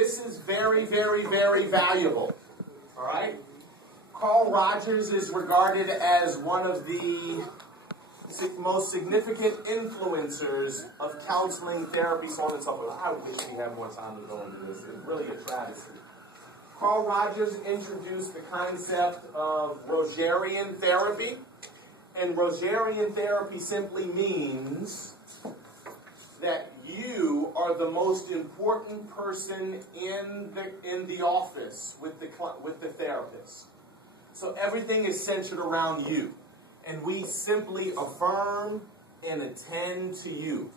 this is very, very, very valuable. All right? Carl Rogers is regarded as one of the most significant influencers of counseling, therapy, so on and so forth. I wish we had more time to go into this. It's really a travesty. Carl Rogers introduced the concept of Rogerian therapy. And Rogerian therapy simply means that you are the most important person in the office with the therapist. So everything is centered around you. And we simply affirm and attend to you.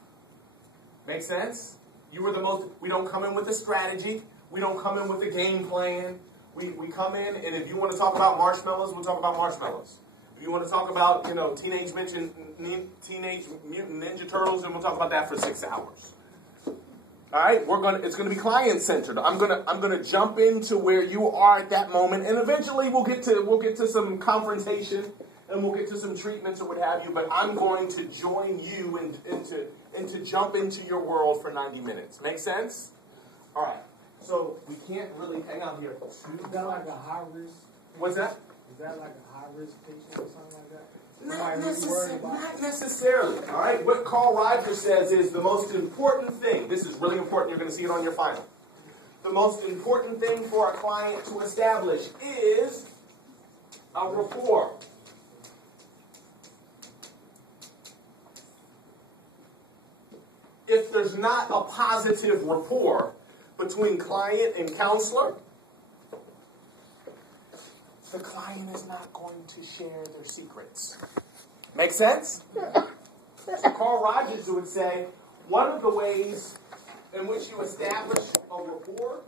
Make sense? You are the most, we don't come in with a strategy. We don't come in with a game plan. We come in, and if you want to talk about marshmallows, we'll talk about marshmallows. If you want to talk about, Teenage Mutant Ninja Turtles, then we'll talk about that for 6 hours. All right, it's gonna be client centered. I'm gonna jump into where you are at that moment, and eventually we'll get to some confrontation, and we'll get to some treatments or what have you. But I'm going to join you and to jump into your world for 90 minutes. Make sense? All right. So we can't really hang out here. Is that like a high risk? What's that? Is that like a high risk patient or something like that? Not necessarily. All right. What Carl Rogers says is the most important thing. This is really important. You're going to see it on your final. The most important thing for a client to establish is a rapport. If there's not a positive rapport between client and counselor, the client is not going to share their secrets. Make sense? So Carl Rogers would say, one of the ways in which you establish a rapport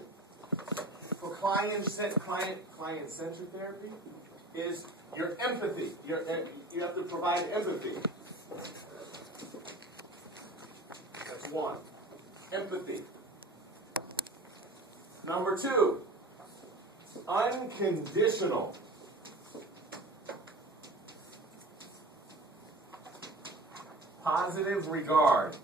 for client-centered therapy is your empathy. You have to provide empathy. That's one. Empathy. Number two, unconditional. Positive regard.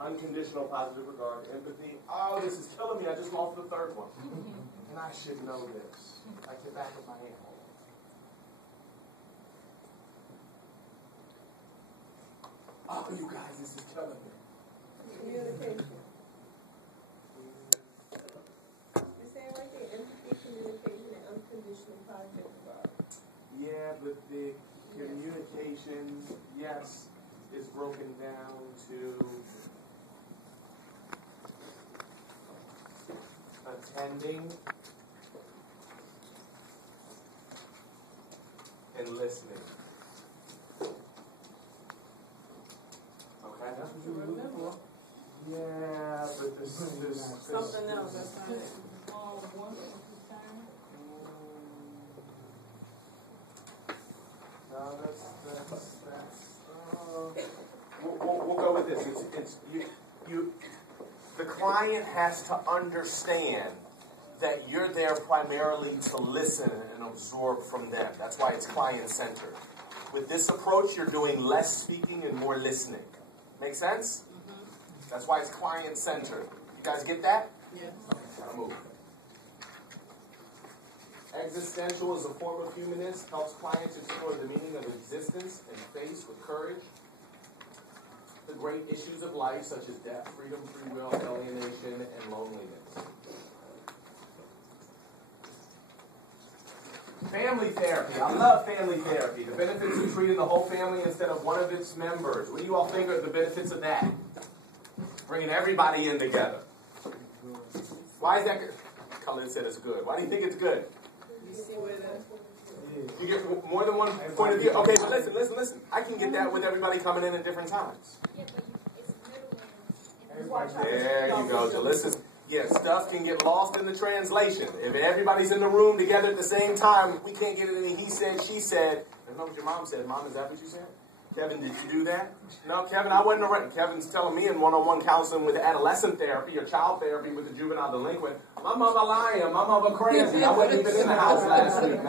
Unconditional positive regard, empathy. Oh, this is killing me. I just lost the third one. And I should know this. Like the back of my hand. Oh, you guys, this is killing me. Communication. You're saying right there, empathy, communication, and unconditional positive regard. Yeah, but the communication, yes, is broken down to attending and listening. Okay? That's what you remember. Yeah, but this Something else, that's not it. No, we'll go with this. The client has to understand that you're there primarily to listen and absorb from them. That's why it's client-centered. With this approach, you're doing less speaking and more listening. Make sense? Mm-hmm. That's why it's client-centered. You guys get that? Yes. Okay, gotta move. Existential is a form of humanist, helps clients explore the meaning of existence and face with courage the great issues of life, such as death, freedom, free will, alienation, and loneliness. Family therapy. I love family therapy. The benefits of treating the whole family instead of one of its members. What do you all think are the benefits of that? Bringing everybody in together. Why is that good? Colin said it's good. Why do you think it's good? You see where You get more than one point of view. Okay, but listen. I can get that with everybody coming in at different times. There you go. So Yeah, stuff can get lost in the translation. If everybody's in the room together at the same time, we can't get any he said, she said. I don't know what your mom said. Mom, is that what you said? Kevin, did you do that? No, Kevin, I wasn't around. Kevin's telling me in one-on-one counseling with adolescent therapy or child therapy with the juvenile delinquent, my mama lying, my mama crazy. I wasn't even in the house last week.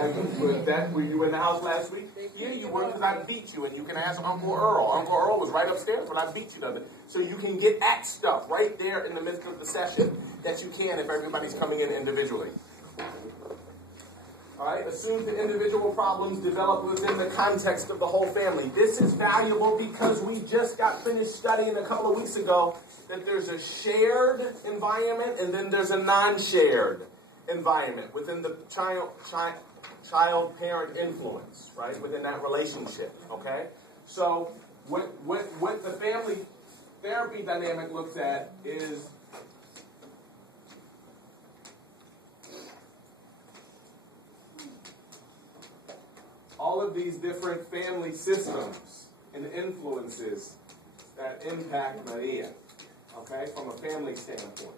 Now, were you in the house last week? Yeah, you were, because I beat you, and you can ask Uncle Earl. Uncle Earl was right upstairs when I beat you the other day. So you can get at stuff right there in the midst of the session that you can if everybody's coming in individually. All right, assume that individual problems develop within the context of the whole family. This is valuable because we just got finished studying a couple of weeks ago that there's a shared environment and then there's a non-shared environment within the child-parent influence, right, within that relationship, okay? So what the family therapy dynamic looks at is all of these different family systems and influences that impact Maria, okay, from a family standpoint.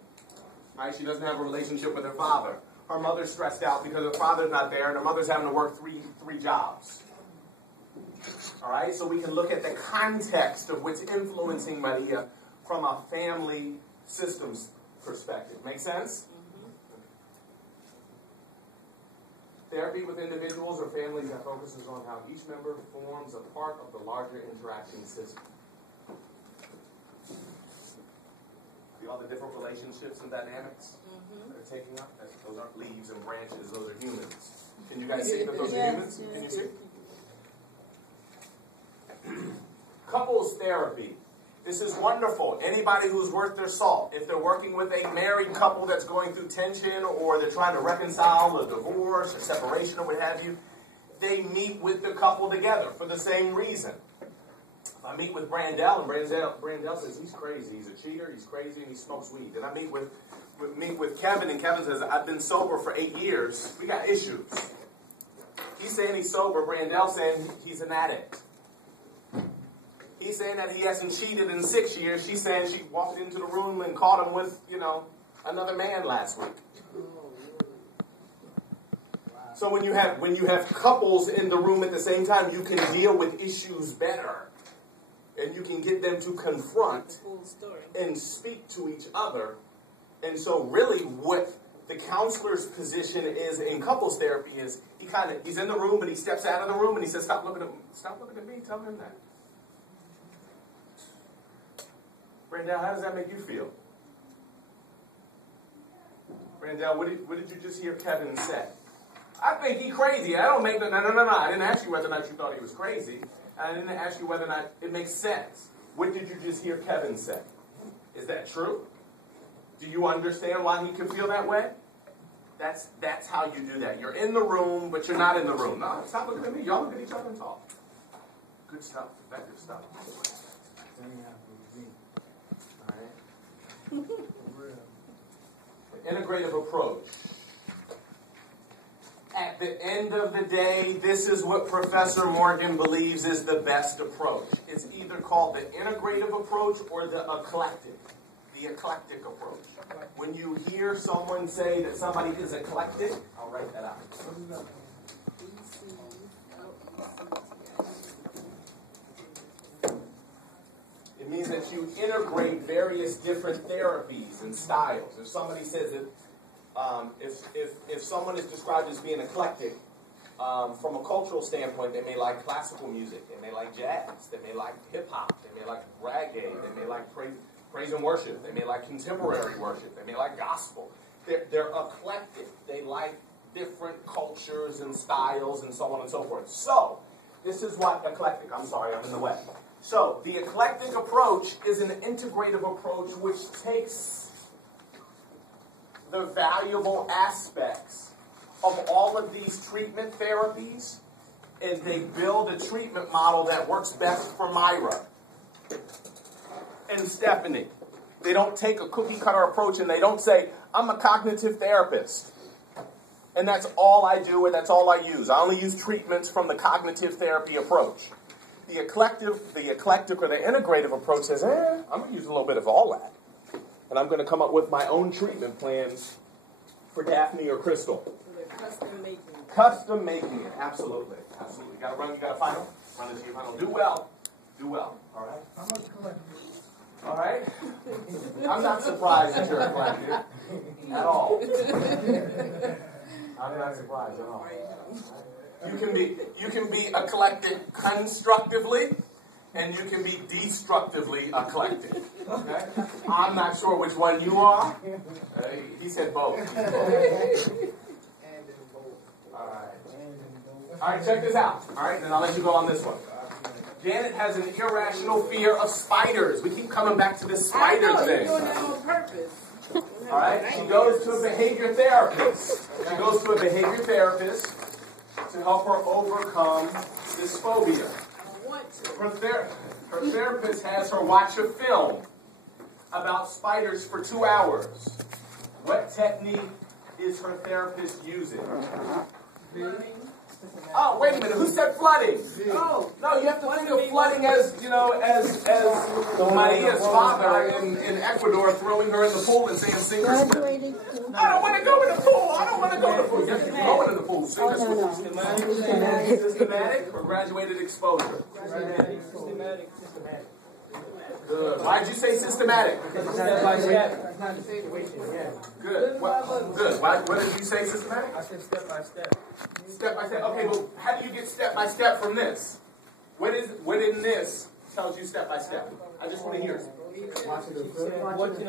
All right, she doesn't have a relationship with her father. Her mother's stressed out because her father's not there, and her mother's having to work three jobs. All right, so we can look at the context of what's influencing Maria from a family systems perspective. Make sense? Therapy with individuals or families that focuses on how each member forms a part of the larger interaction system. See all the different relationships and dynamics that are taking up? Those aren't leaves and branches, those are humans. Can you guys see that those are humans? Can you see? Couples therapy. This is wonderful. Anybody who's worth their salt. If they're working with a married couple that's going through tension or they're trying to reconcile a divorce or separation or what have you, they meet with the couple together for the same reason. If I meet with Brandell and Brandell says he's crazy, he's a cheater, he's crazy, and he smokes weed. Then I meet with Kevin and Kevin says, I've been sober for 8 years. We got issues. He's saying he's sober. Brandell saying he's an addict. He's saying that he hasn't cheated in 6 years. She's saying she walked into the room and caught him with, another man last week. So when you have couples in the room at the same time, you can deal with issues better. And you can get them to confront and speak to each other. And so really what the counselor's position is in couples therapy is he's in the room, but he steps out of the room and he says, stop looking at me, tell him that. Brandell, how does that make you feel? Brandell, what did you just hear Kevin say? I think he's crazy. I don't make no. I didn't ask you whether or not you thought he was crazy. And I didn't ask you whether or not it makes sense. What did you just hear Kevin say? Is that true? Do you understand why he can feel that way? That's how you do that. You're in the room, but you're not in the room. No, stop looking at me. Y'all look at each other and talk. Good stuff. Effective stuff. Integrative approach. At the end of the day, this is what Professor Morgan believes is the best approach. It's either called the integrative approach or the eclectic. The eclectic approach. When you hear someone say that somebody is eclectic, I'll write that out. It means that you integrate various different therapies and styles. If somebody says that, if someone is described as being eclectic, from a cultural standpoint, they may like classical music, they may like jazz, they may like hip hop, they may like reggae, they may like praise and worship, they may like contemporary worship, they may like gospel. They're eclectic. They like different cultures and styles and so on and so forth. So, this is what eclectic, I'm sorry, I'm in the way. So, the eclectic approach is an integrative approach which takes the valuable aspects of all of these treatment therapies and they build a treatment model that works best for Myra and Stephanie. They don't take a cookie cutter approach and they don't say, I'm a cognitive therapist and that's all I do and that's all I use. I only use treatments from the cognitive therapy approach. The eclectic or the integrative approach says, I'm going to use a little bit of all that. and I'm going to come up with my own treatment plans for Daphne or Crystal. So they're custom making. Custom making it, absolutely, absolutely. You got to run. You got to final. Run into your final. Do well. Do well. All right. How much collected? All right. I'm not surprised that you're collected at all. I'm not surprised at all. You can be eclectic constructively, and you can be destructively eclectic. Okay? I'm not sure which one you are. He said both. All right. All right, check this out. All right, then I'll let you go on this one. Janet has an irrational fear of spiders. We keep coming back to this spider thing. You're doing that on purpose. All right, she goes to a behavior therapist. She goes to a behavior therapist to help her overcome this phobia. I want to. Her therapist has her watch a film about spiders for 2 hours. What technique is her therapist using? Oh, wait a minute. Who said flooding? Oh, No, you have to think of flooding as, as Maria's father in Ecuador throwing her in the pool and saying, sink or swim. I don't want to go in the pool. I don't want to go in the pool. Yes, you go into the pool. Sink or swim. Systematic or graduated exposure? Systematic. Good. Why'd you say systematic? Step by step. That's not the situation, yeah. Good. Good. What did you say, systematic? I said step by step. Step by step. Okay, well, how do you get step by step from this? What in this tells you step by step? I just want to hear it. Watching the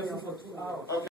film for 2 hours. Okay.